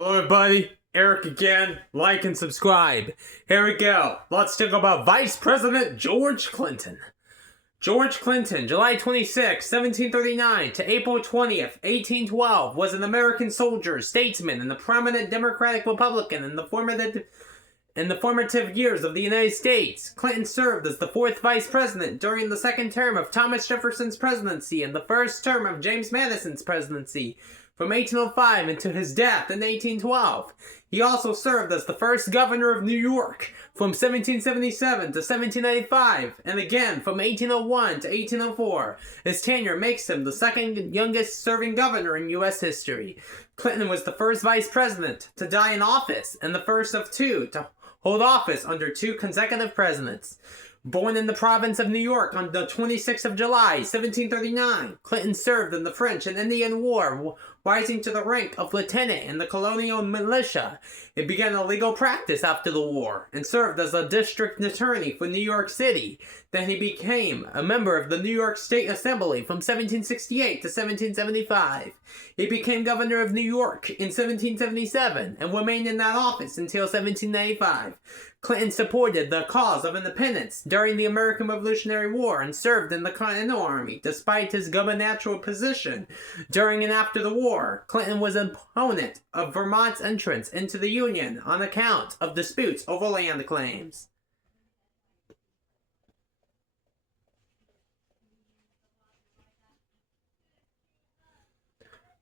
Hello everybody, Eric again. Like and subscribe. Here we go. Let's talk about Vice President George Clinton. George Clinton, July 26, 1739 to April 20th, 1812, was an American soldier, statesman, and a prominent Democratic Republican in the formative years of the United States. Clinton served as the fourth vice president during the second term of Thomas Jefferson's presidency and the first term of James Madison's presidency, from 1805 until his death in 1812. He also served as the first governor of New York from 1777 to 1795, and again from 1801 to 1804. His tenure makes him the second youngest serving governor in U.S. history. Clinton was the first vice president to die in office and the first of two to hold office under two consecutive presidents. Born in the province of New York on the 26th of July, 1739, Clinton served in the French and Indian War, rising to the rank of lieutenant in the colonial militia. He began a legal practice after the war and served as a district attorney for New York City. Then he became a member of the New York State Assembly from 1768 to 1775. He became governor of New York in 1777 and remained in that office until 1795. Clinton supported the cause of independence during the American Revolutionary War and served in the Continental Army despite his gubernatorial position. During and after the war, Clinton was an opponent of Vermont's entrance into the Union on account of disputes over land claims.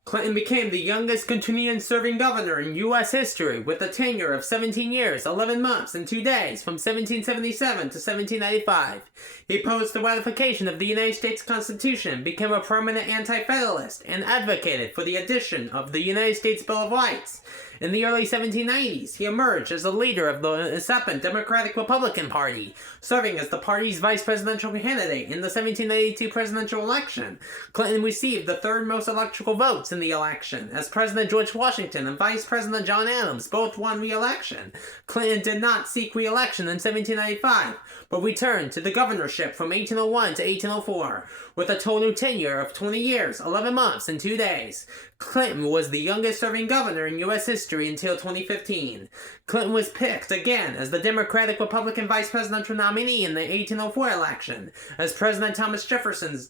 Clinton became the youngest continuing serving governor in U.S. history with a tenure of 17 years, 11 months, and 2 days from 1777 to 1795. He opposed the ratification of the United States Constitution, became a prominent anti-federalist, and advocated for the addition of the United States Bill of Rights. In the early 1790s, he emerged as a leader of the incipient Democratic Republican Party, serving as the party's vice presidential candidate in the 1782 presidential election. Clinton received the third most electoral votes in the election, as President George Washington and Vice President John Adams both won re-election. Clinton did not seek re-election in 1795, but returned to the governorship from 1801 to 1804, with a total tenure of 20 years, 11 months, and 2 days. Clinton was the youngest serving governor in U.S. history until 2015. Clinton was picked again as the Democratic Republican vice presidential nominee in the 1804 election, as President Thomas Jefferson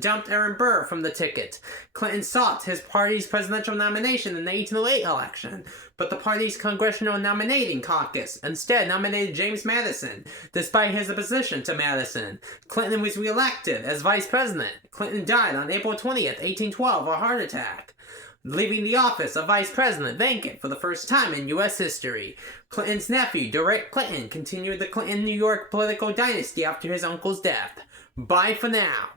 dumped Aaron Burr from the ticket. Clinton sought his party's presidential nomination in the 1808 election, but the party's Congressional Nominating Caucus instead nominated James Madison, despite his opposition to Madison. Clinton was reelected as vice president. Clinton died on April 20th, 1812, of a heart attack, leaving the office of vice president vacant for the first time in U.S. history. Clinton's nephew, Derek Clinton, continued the Clinton New York political dynasty after his uncle's death. Bye for now.